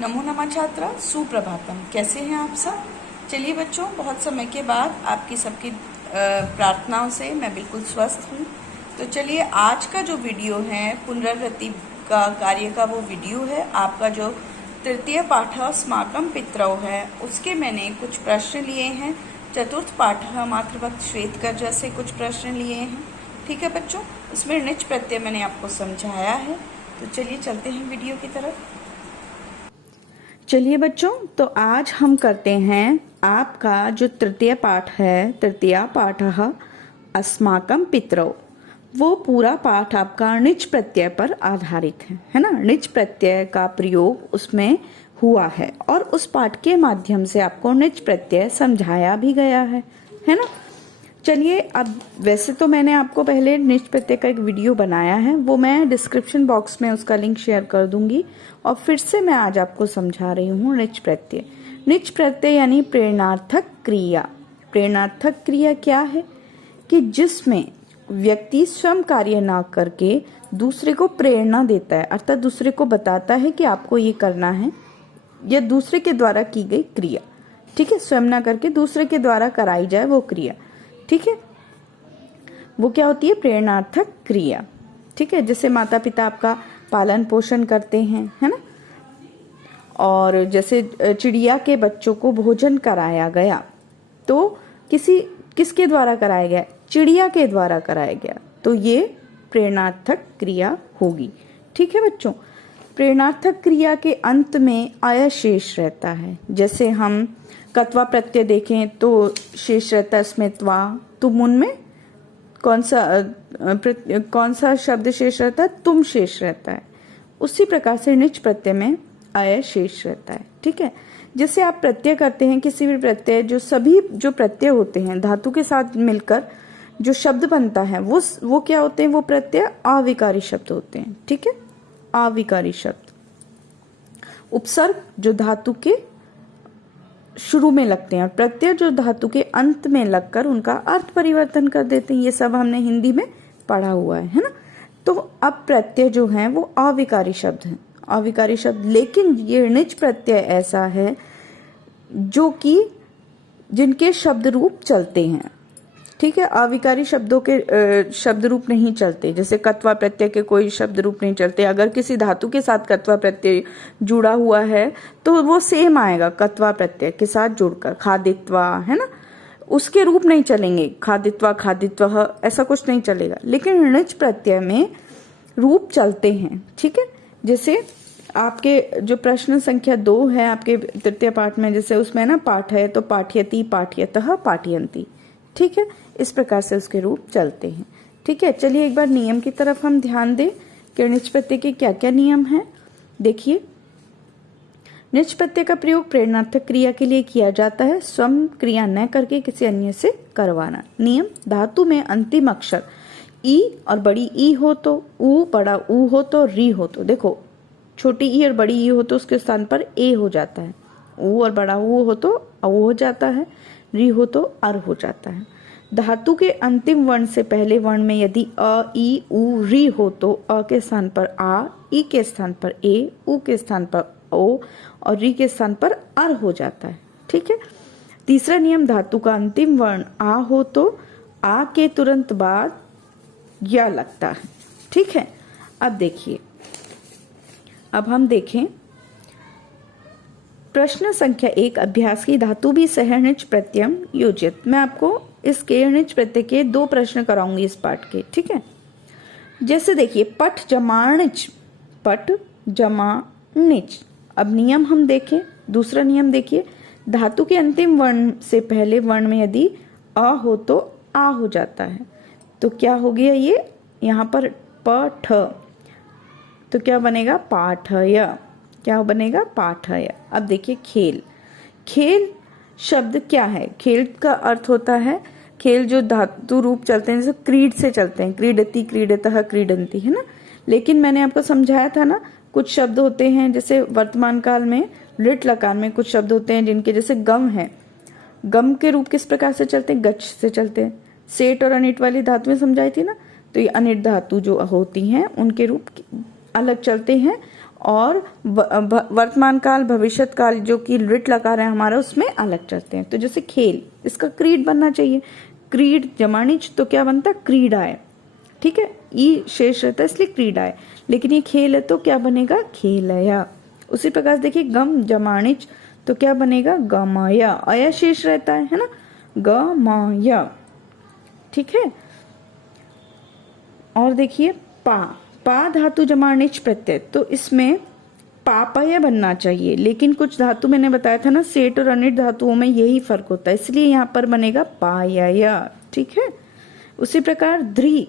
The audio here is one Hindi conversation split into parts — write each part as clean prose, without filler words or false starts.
नमो नमः छात्रा, सुप्रभातम। कैसे हैं आप सब? चलिए बच्चों, बहुत समय के बाद आपकी सबकी प्रार्थनाओं से मैं बिल्कुल स्वस्थ हूँ। तो चलिए, आज का जो वीडियो है पुनरावृत्ति का कार्य का वो वीडियो है। आपका जो तृतीय पाठ अस्माकं पितरौ है, उसके मैंने कुछ प्रश्न लिए हैं। चतुर्थ पाठ मातृभक्त श्वेतकर जैसे कुछ प्रश्न लिए हैं। ठीक है बच्चों, उसमें निच प्रत्यय मैंने आपको समझाया है। तो चलिए चलते हैं वीडियो की तरफ। चलिए बच्चों, तो आज हम करते हैं आपका जो तृतीय पाठ है, तृतीया पाठः अस्माकं पितरौ। वो पूरा पाठ आपका निच प्रत्यय पर आधारित है ना। निच प्रत्यय का प्रयोग उसमें हुआ है और उस पाठ के माध्यम से आपको निच प्रत्यय समझाया भी गया है ना। चलिए, अब वैसे तो मैंने आपको पहले निच प्रत्यय का एक वीडियो बनाया है, वो मैं डिस्क्रिप्शन बॉक्स में उसका लिंक शेयर कर दूंगी। और फिर से मैं आज आपको समझा रही हूँ निच प्रत्यय। निच प्रत्यय यानी प्रेरणार्थक क्रिया। प्रेरणार्थक क्रिया क्या है? कि जिसमें व्यक्ति स्वयं कार्य ना करके दूसरे को प्रेरणा देता है, अर्थात दूसरे को बताता है कि आपको ये करना है, या दूसरे के द्वारा की गई क्रिया। ठीक है, स्वयं ना करके दूसरे के द्वारा कराई जाए वो क्रिया। ठीक है, वो क्या होती है? प्रेरणार्थक क्रिया। ठीक है, जैसे माता पिता आपका पालन पोषण करते हैं, है ना। और जैसे चिड़िया के बच्चों को भोजन कराया गया, तो किसके द्वारा कराया गया? चिड़िया के द्वारा कराया गया, तो ये प्रेरणार्थक क्रिया होगी। ठीक है बच्चों, प्रेरणार्थक क्रिया के अंत में आया शेष रहता है। जैसे हम कत्वा प्रत्यय देखें तो शेष रहता है स्मित्वा। तुम उनमें कौन सा शब्द शेष रहता है? तुम शेष रहता है। उसी प्रकार से निच प्रत्यय में आय शेष रहता है। ठीक है, जैसे आप प्रत्यय करते हैं, किसी भी प्रत्यय, सभी जो प्रत्यय होते हैं धातु के साथ मिलकर जो शब्द बनता है वो क्या होते हैं? वो प्रत्यय अविकारी शब्द होते हैं। ठीक है, अविकारी शब्द। उपसर्ग जो धातु के शुरू में लगते हैं और प्रत्यय जो धातु के अंत में लगकर उनका अर्थ परिवर्तन कर देते हैं। ये सब हमने हिंदी में पढ़ा हुआ है ना। तो अब प्रत्यय जो है वो अविकारी शब्द हैं, अविकारी शब्द। लेकिन ये निच प्रत्यय ऐसा है जो कि जिनके शब्द रूप चलते हैं। ठीक है, अविकारी शब्दों के शब्द रूप नहीं चलते। जैसे कत्वा प्रत्यय के कोई शब्द रूप नहीं चलते। अगर किसी धातु के साथ कत्वा प्रत्यय जुड़ा हुआ है तो वो सेम आएगा कत्वा प्रत्यय के साथ जुड़कर। खादित्वा, है ना, उसके रूप नहीं चलेंगे। खादित्वा, खादित्वः, ऐसा कुछ नहीं चलेगा। लेकिन निच प्रत्यय में रूप चलते हैं। ठीक है, जैसे आपके जो प्रश्न संख्या 2 है आपके तृतीय पाठ में, जैसे उसमें ना पाठ है तो पाठयति, पाठयतः, पाठयन्ति। ठीक है, इस प्रकार से उसके रूप चलते हैं। ठीक है, चलिए एक बार नियम की तरफ हम ध्यान दें कि निच प्रत्यय के क्या क्या नियम हैं। देखिए, निच प्रत्यय का प्रयोग प्रेरणार्थक क्रिया के लिए किया जाता है, स्वयं क्रिया न करके किसी अन्य से करवाना। नियम, धातु में अंतिम अक्षर ई और बड़ी ई हो तो ऊ, बड़ा ऊ हो तो री हो तो, देखो छोटी ई और बड़ी ई हो तो उसके स्थान पर ए हो जाता है। ऊ और बड़ा ऊ हो तो औ हो जाता है। री हो तो अर हो जाता है। धातु के अंतिम वर्ण से पहले वर्ण में यदि अ, ई, उ, री हो तो अ के स्थान पर आ, ई के स्थान पर ए, उ के स्थान पर ओ और री के स्थान पर अर हो जाता है। ठीक है, तीसरा नियम, धातु का अंतिम वर्ण आ हो तो आ के तुरंत बाद या लगता है। ठीक है, अब देखिए, अब हम देखें प्रश्न संख्या 1, अभ्यास की धातु भी सह निच प्रत्ययम योजित। मैं आपको इसके निच प्रत्यय के 2 प्रश्न कराऊंगी इस पाठ के। ठीक है, जैसे देखिए, पठ जमा निच, पठ जमा निच। अब नियम हम देखें, दूसरा नियम देखिए, धातु के अंतिम वर्ण से पहले वर्ण में यदि अ हो तो आ हो जाता है, तो क्या हो गया? ये यहाँ पर पठ, तो क्या बनेगा? पाठय। क्या बनेगा? पाठय। अब देखिए, खेल, खेल शब्द क्या है? खेल का अर्थ होता है, खेल जो धातु रूप चलते हैं, जैसे क्रीड से चलते हैं, क्रीडति, क्रीडतः, क्रीडन्ति, है ना। लेकिन मैंने आपको समझाया था ना, कुछ शब्द होते हैं जैसे वर्तमान काल में लिट लकार में कुछ शब्द होते हैं जिनके, जैसे गम है, गम के रूप किस प्रकार से चलते हैं? गच्छ से चलते हैं। सेठ और अनिट वाली धातु में समझाई थी ना, तो ये अनिट धातु जो होती हैं उनके रूप अलग चलते हैं और वर्तमान काल भविष्य काल जो कि लिट लकार है हमारा उसमें अलग चलते हैं। तो जैसे खेल, इसका क्रीड बनना चाहिए, क्रीड जमानिच, तो क्या बनता क्रीडाए, ठीक है, ई शेष रहता है इसलिए क्रीडाए, लेकिन ये खेल है तो क्या बनेगा खेलया। उसी प्रकार देखिए गम जमानिच तो क्या बनेगा गमया, अया शेष रहता है ना, गमया, ठीक है। और देखिए पा धातु जमानिच प्रत्यय, तो इसमें पापय बनना चाहिए, लेकिन कुछ धातु मैंने बताया था ना सेठ और अनिट धातुओं में यही फर्क होता है, इसलिए यहाँ पर बनेगा पायया, ठीक है। उसी प्रकार ध्री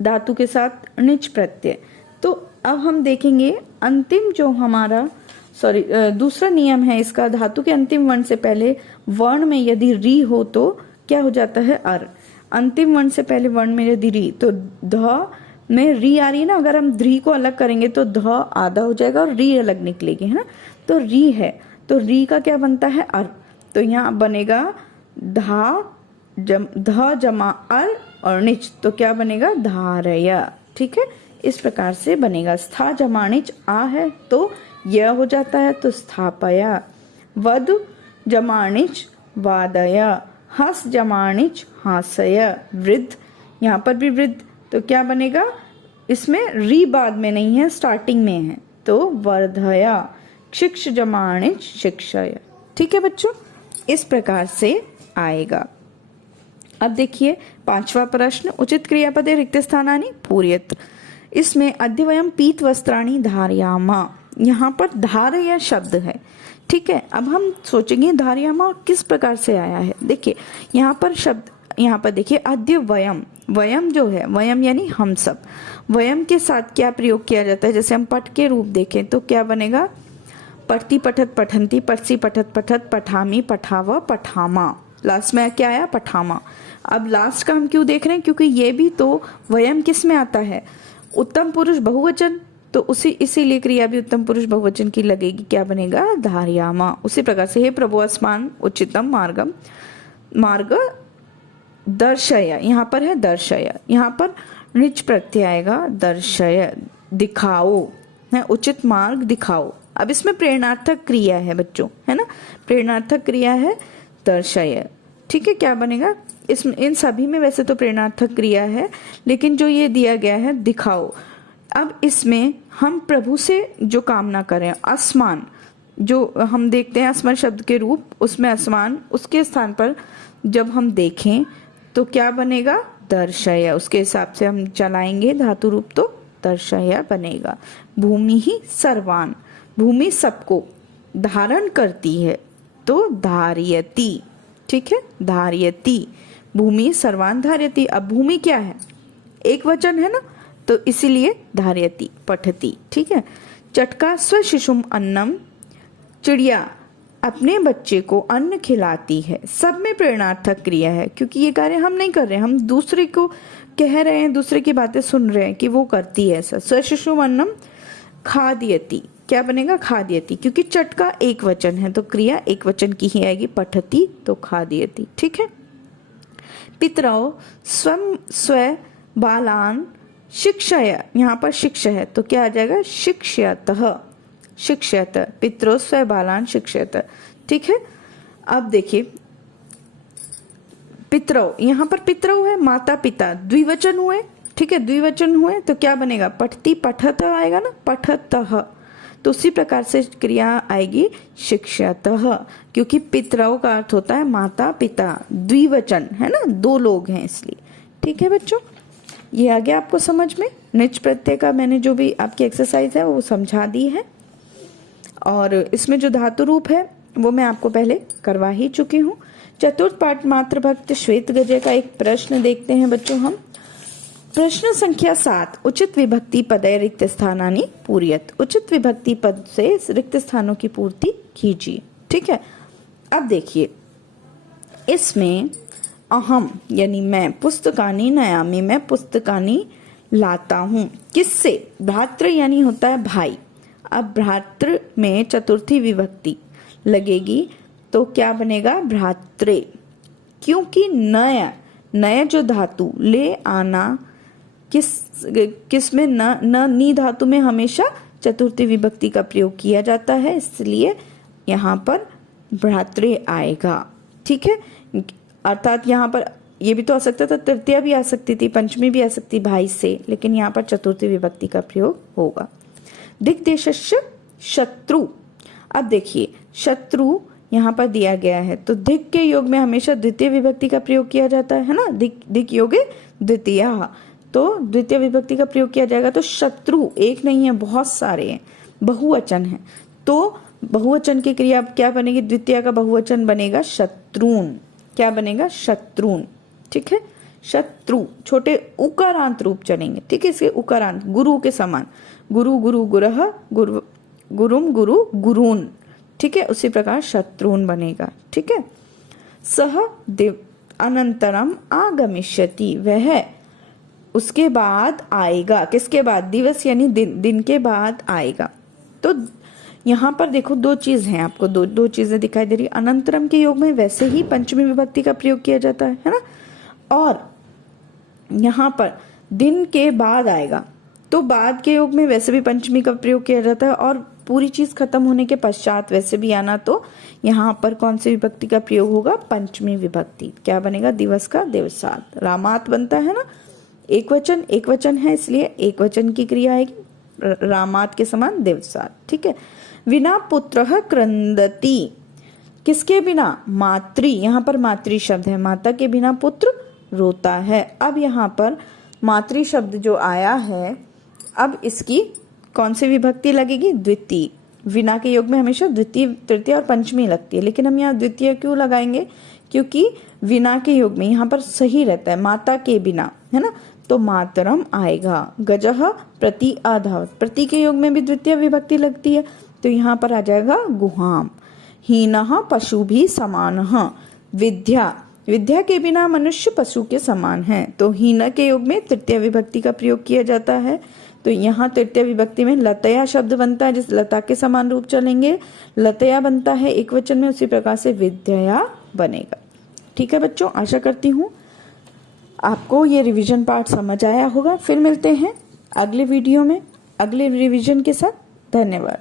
धातु के साथ णिच प्रत्यय। तो अब हम देखेंगे अंतिम जो हमारा दूसरा नियम है इसका, धातु के अंतिम वर्ण से पहले वर्ण में यदि री हो तो क्या हो जाता है अर। अंतिम वर्ण से पहले वर्ण में यदि री, तो ध में री आ रही है ना, अगर हम ध्री को अलग करेंगे तो ध आधा हो जाएगा और री अलग निकलेगी, है ना। तो री है तो री का क्या बनता है अर, तो यहाँ बनेगा ध जमा अर और निच, तो क्या बनेगा धारया, ठीक है। इस प्रकार से बनेगा। स्था जमानिच आ है तो यह हो जाता है तो स्थापया, वद जमानिच वादया, हस जमानिच हासय, वृद्ध, यहाँ पर भी वृद्ध, तो क्या बनेगा, इसमें री बाद में नहीं है स्टार्टिंग में है, तो वर्धया, शिक्ष जमानिच शिक्षय, ठीक है बच्चों, इस प्रकार से आएगा। अब देखिए पांचवा प्रश्न, उचित क्रियापदे रिक्त स्थानानि पूरयत। इसमें अद्य वयम पीत वस्त्राणि धारयामा, यहाँ पर धारया शब्द है, ठीक है। अब हम सोचेंगे धारयामा किस प्रकार से आया है। देखिए यहाँ पर शब्द, यहाँ पर देखिए अद्य वयम, वयम जो है, वयम यानी हम सब, वयम के साथ क्या प्रयोग किया जाता है, जैसे हम पठ के रूप देखें तो क्या बनेगा पठती पठत पठंती, पठसी पठत पठत, पठामी पठावा पठामा, लास्ट में क्या आया पठामा। अब लास्ट का हम क्यों देख रहे हैं, क्योंकि ये भी तो वयम किस में आता है उत्तम पुरुष बहुवचन, तो इसीलिए क्रिया भी उत्तम पुरुष बहुवचन की लगेगी, क्या बनेगा धारयामा। उसी प्रकार से हे प्रभु अस्मान उच्चतम मार्गम, मार्ग दर्शय, यहाँ पर है दर्शय, यहाँ पर निच प्रत्यय आएगा, दर्शय दिखाओ, है उचित मार्ग दिखाओ। अब इसमें प्रेरणार्थक क्रिया है बच्चों, है ना, प्रेरणार्थक क्रिया है दर्शय, ठीक है। क्या बनेगा इसमें, इन सभी में वैसे तो प्रेरणार्थक क्रिया है, लेकिन जो ये दिया गया है दिखाओ। अब इसमें हम प्रभु से जो कामना करें, आसमान जो हम देखते हैं आसमान शब्द के रूप, उसमें आसमान, उसके स्थान पर जब हम देखें तो क्या बनेगा दर्शय, उसके हिसाब से हम चलाएंगे धातु रूप तो दर्शय बनेगा। भूमि ही सर्वान, भूमि सबको धारण करती है तो धार्यति, ठीक है, धार्यति, भूमि सर्वान धार्यति। अब भूमि क्या है, एक वचन है ना, तो इसीलिए धार्यति पठती, ठीक है। चटका स्वशिशुम अन्नम, चिड़िया अपने बच्चे को अन्न खिलाती है, सब में प्रेरणार्थक क्रिया है, क्योंकि ये कार्य हम नहीं कर रहे हैं, हम दूसरे को कह रहे हैं, दूसरे की बातें सुन रहे हैं कि वो करती है ऐसा। स्वशिशुम अन्नम खाद्यति, क्या बनेगा खाद्यति, क्योंकि चटका एक वचन है तो क्रिया एक वचन की ही आएगी, पठती तो खाद्यति, ठीक है। पितरौ स्वम स्व बालान शिक्षय, यहाँ पर शिक्षा है तो क्या आ जाएगा शिक्षयतः, शिक्षयत, पितरो स्व बालान शिक्षयत, ठीक है। अब देखिए पितरौ, यहाँ पर पितरौ है माता पिता, द्विवचन हुए, ठीक है, द्विवचन हुए तो क्या बनेगा पठती पठत आएगा ना, पठतः, तो उसी प्रकार से क्रिया आएगी शिक्षतः, क्योंकि पितरौ का अर्थ होता है माता पिता, द्विवचन है ना, दो लोग हैं इसलिए, ठीक है बच्चों। ये आ गया आपको समझ में। निच प्रत्यय का मैंने जो भी आपकी एक्सरसाइज है वो समझा दी है, और इसमें जो धातु रूप है वो मैं आपको पहले करवा ही चुकी हूँ। चतुर्थ पाठ मातृभक्त श्वेत गजय का एक प्रश्न देखते हैं बच्चों हम। प्रश्न संख्या 7, उचित विभक्ति पदय रिक्त स्थानानि पूरयत, उचित विभक्ति पद से रिक्त स्थानों की पूर्ति कीजिए, ठीक है। अब देखिए इसमें अहम यानी मैं, पुस्तकानि नयामि, मैं पुस्तकानि लाता हूँ, किससे, भ्रातृ यानी होता है भाई। अब भ्रातृ में चतुर्थी विभक्ति लगेगी तो क्या बनेगा भ्रातृ, क्योंकि नया, नया जो धातु ले आना किस में न नी धातु में हमेशा चतुर्थी विभक्ति का प्रयोग किया जाता है, इसलिए यहाँ पर भ्रातृ आएगा। ठीक है, अर्थात यहाँ पर ये भी तो आ सकता था, तृतीया भी आ सकती थी, पंचमी भी आ सकती भाई से, लेकिन यहाँ पर चतुर्थी विभक्ति का प्रयोग होगा। दिग्देशस्य शत्रु। अब देखिए शत्रु यहाँ पर दिया गया है, तो दिक् के योग में हमेशा द्वितीय विभक्ति का प्रयोग किया जाता है ना, दिक् योगे द्वितीया, तो द्वितीय विभक्ति का प्रयोग किया जाएगा। तो शत्रु एक नहीं है, बहुत सारे हैं, बहुवचन है, तो बहुवचन की क्रिया क्या बनेगी, द्वितीय का बहुवचन बनेगा शत्रुन। क्या बनेगा, शत्रुन। ठीक है, शत्रु छोटे उकारांत रूप चलेंगे। ठीक है, इसके उकारांत गुरु के समान, गुरु गुरु गुरह गुरु गुरुम गुरु गुरून। ठीक है, उसी प्रकार शत्रुन बनेगा। ठीक है, सह अनंतरम आगमिष्यति, वह उसके बाद आएगा। किसके बाद, दिवस यानी दिन, दिन के बाद आएगा। तो यहाँ पर देखो दो चीज हैं, आपको दो चीजें दिखाई दे रही। अनंतरम के योग में वैसे ही पंचमी विभक्ति का प्रयोग किया जाता है ना, और यहाँ पर दिन के बाद आएगा, तो बाद के योग में वैसे भी पंचमी का प्रयोग किया जाता है, और पूरी चीज खत्म होने के पश्चात वैसे भी आना, तो यहाँ पर कौन सी विभक्ति का प्रयोग होगा, पंचमी विभक्ति। क्या बनेगा, दिवस का दिवसात। रामात बनता है ना, एक वचन है, इसलिए एक वचन की क्रिया आएगी, रामात के समान दिवसात। ठीक है, विना पुत्रः क्रंदति, किसके बिना, मातृ। यहाँ पर मातृ शब्द है, माता के बिना पुत्र रोता है। अब यहाँ पर मातृ शब्द जो आया है, अब इसकी कौन सी विभक्ति लगेगी, द्वितीय। विना के योग में हमेशा द्वितीय, तृतीय और पंचमी लगती है, लेकिन हम यहाँ द्वितीय क्यों लगाएंगे, क्योंकि विना के योग में यहाँ पर सही रहता है, माता के बिना, है ना, तो मातरम आएगा। गजः प्रति अधावत, प्रति के योग में भी द्वितीय विभक्ति लगती है, तो यहाँ पर आ जाएगा गुहाम। हीनः पशु भी समानः, विद्या, विद्या के बिना मनुष्य पशु के समान है, तो हीन के योग में तृतीय विभक्ति का प्रयोग किया जाता है। तो यहाँ तृतीय विभक्ति में लतया शब्द बनता है, जिस लता के समान रूप चलेंगे, लतया बनता है एक वचन में, उसी प्रकार से विद्या बनेगा। ठीक है बच्चों, आशा करती हूँ आपको ये रिवीजन पार्ट समझ आया होगा। फिर मिलते हैं अगले वीडियो में अगले रिवीजन के साथ। धन्यवाद।